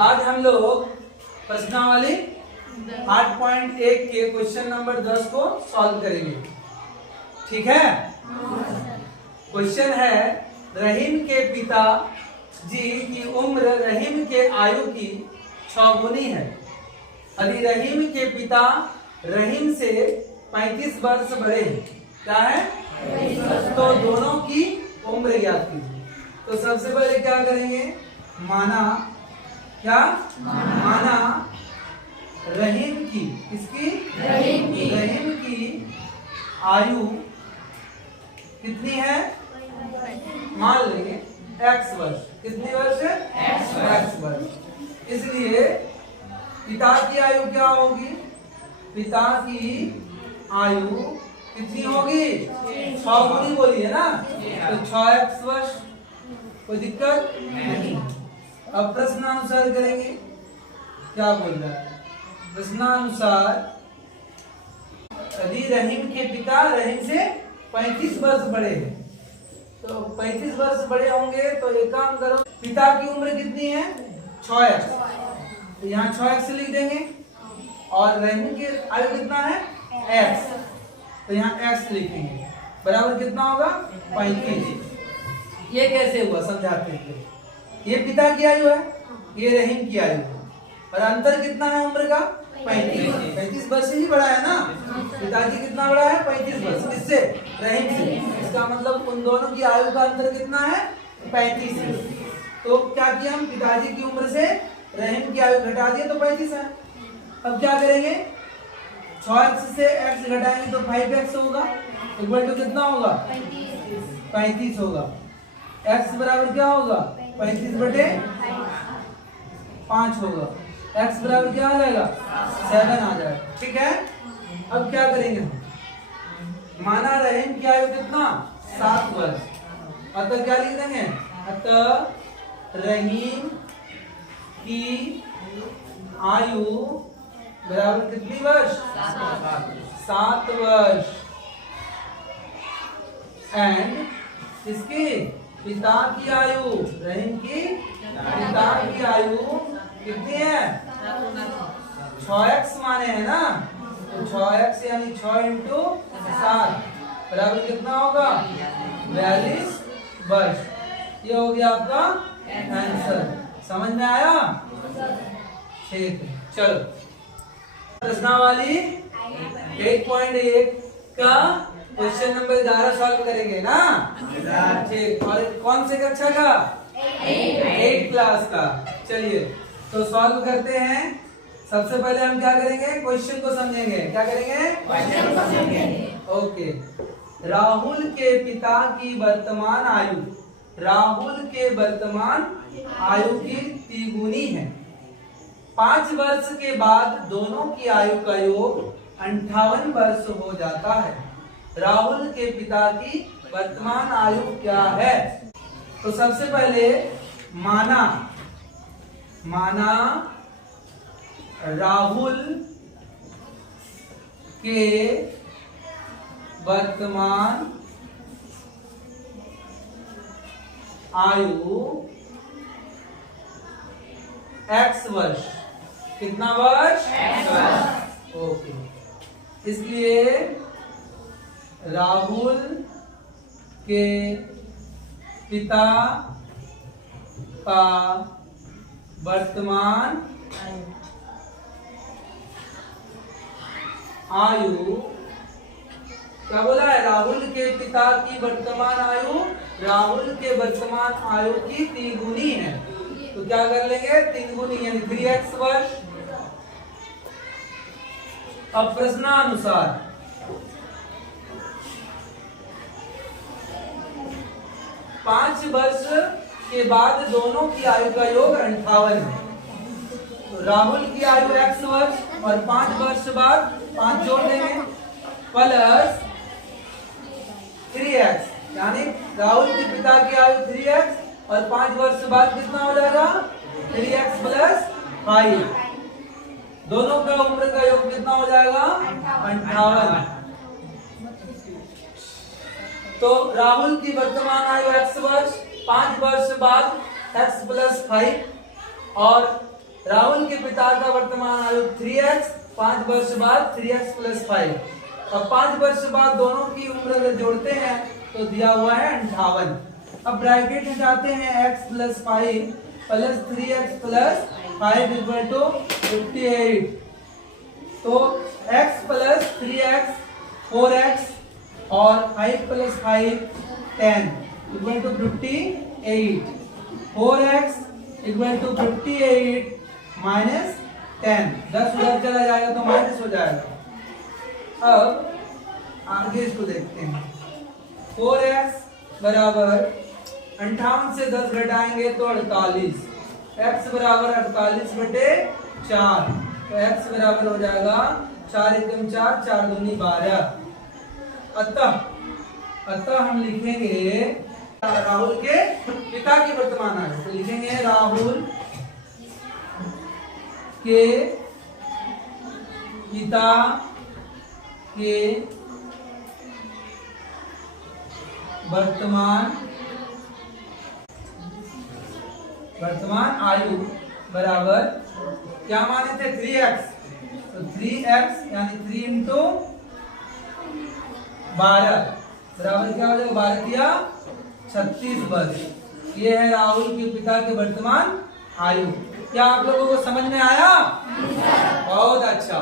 आज हम लोग प्रश्नावली 8.1 के क्वेश्चन नंबर 10 को सॉल्व करेंगे। ठीक है। क्वेश्चन है, रहीम के पिता जी की उम्र रहीम के आयु की 6 गुनी है। यदि रहीम के पिता रहीम से 35 वर्ष बड़े हैं, क्या है? तो दोनों की उम्र ज्ञात कीजिए। तो सबसे पहले क्या करेंगे? माना रहीम की, किसकी? रहीम की आयु कितनी है? मान लेंगे x वर्ष। कितनी वर्ष है? x वर्ष। इसलिए पिता की आयु क्या होगी? पिता की आयु कितनी होगी? 6 गुनी बोली है ना, तो 6x वर्ष। कोई दिक्कत नहीं। अब प्रश्नानुसार करेंगे। क्या बोल रहा है? प्रश्नानुसार यदि रहीम के पिता रहीम से 35 वर्ष बड़े हैं, तो 35 वर्ष बड़े होंगे तो एक काम करो, पिता की उम्र कितनी है? 6x, तो यहाँ 6x लिख देंगे। और रहीम की आयु कितना है? x, तो यहाँ x लिखेंगे। बराबर कितना होगा? 35। ये कैसे हुआ समझाते हैं। ये पिता की आयु है, ये रहीम की आयु है, और अंतर कितना है उम्र का? 35 वर्ष से ही बड़ा है ना। पिताजी कितना बड़ा है? 35 वर्ष। किससे? रहीम से। इसका मतलब उन दोनों की आयु का अंतर कितना है? 35 है। तो क्या किया हम? पिताजी की उम्र से रहीम की आयु घटा दिए तो 35 है। अब क्या करेंगे? 6x से x घटाएंगे तो 5x होगा। इक्वल टू कितना होगा? 35 होगा। x बराबर क्या होगा? 35 बटे 5 होगा। x बराबर क्या आ जाएगा? 7 आ जाएगा। ठीक है। अब क्या करेंगे हम? माना रहीम की आयु कितना? 7 वर्ष। अतः क्या लिख देंगे? अतः रहीम की आयु बराबर कितनी वर्ष? 7 वर्ष। एंड किसकी? पिता की आयु, रहीम की पिता की आयु कितनी है? 6x माने है ना, तो 6x यानी 6 इंटू 7 बराबर कितना होगा? 42 वर्ष। ये हो गया आपका आंसर। समझ में आया? ठीक है, चलो प्रश्नावली 8.1 का क्वेश्चन नंबर 11 सॉल्व करेंगे ना। ठीक। और कौन से कक्षा का? 8 क्लास का। चलिए तो सॉल्व करते हैं। सबसे पहले हम क्या करेंगे? क्वेश्चन को समझेंगे। क्या करेंगे? क्वेश्चन को समझेंगे। ओके। राहुल के पिता की वर्तमान आयु, राहुल के वर्तमान आयु की 3 गुनी है। 5 वर्ष के बाद दोनों की आयु का योग 58 वर्ष हो जाता है। राहुल के पिता की वर्तमान आयु क्या है? तो सबसे पहले माना राहुल के वर्तमान आयु x वर्ष। कितना वर्ष? x वर्ष। ओके। इसलिए राहुल के पिता का वर्तमान आयु, क्या बोला है? राहुल के पिता की वर्तमान आयु, राहुल के वर्तमान आयु की 3 गुनी है। तो क्या कर लेंगे? 3 गुनी यानी 3x वर्ष। अब प्रश्नानुसार 5 वर्ष के बाद दोनों की आयु का योग 58 है। तो राहुल की आयु x वर्ष और 5 वर्ष बाद 5 जोड़ देंगे प्लस 3x, यानी राहुल के पिता की आयु 3x और 5 वर्ष बाद कितना हो जाएगा? 3x plus 5। दोनों का उम्र का योग कितना हो जाएगा? 58। तो राहुल की वर्तमान आयु x वर्ष, 5 वर्ष बाद x प्लस 5 और राहुल के पिता का वर्तमान आयु 3x, 5 वर्ष बाद 3x + 5। अब 5 वर्ष बाद दोनों की उम्र अगर जोड़ते हैं तो दिया हुआ है 58। अब ब्रैकेट में जाते हैं x + 5 + 3x + 5 = 58। तो x + 3x 4x और 5 + 5 10 = 58। 4x = 58 -10। 10 उधर चला जाएगा तो माइनस हो जाएगा। अब आगे इसको देखते हैं। 4x बराबर 58 से 10 घटाएंगे तो 48। x बराबर 48/4। तो x बराबर हो जाएगा 4 × 4 4 दूनी 12। अतः हम लिखेंगे राहुल के पिता की वर्तमान आयु। तो लिखेंगे राहुल के पिता के वर्तमान आयु बराबर क्या माने थे 3x। तो 3x यानी 3 × 12 बराबर क्या हो जाएगा 12 किया 36 वर्ष। ये है राहुल के पिता के वर्तमान आयु। क्या आप लोगों को समझ में आया? बहुत अच्छा।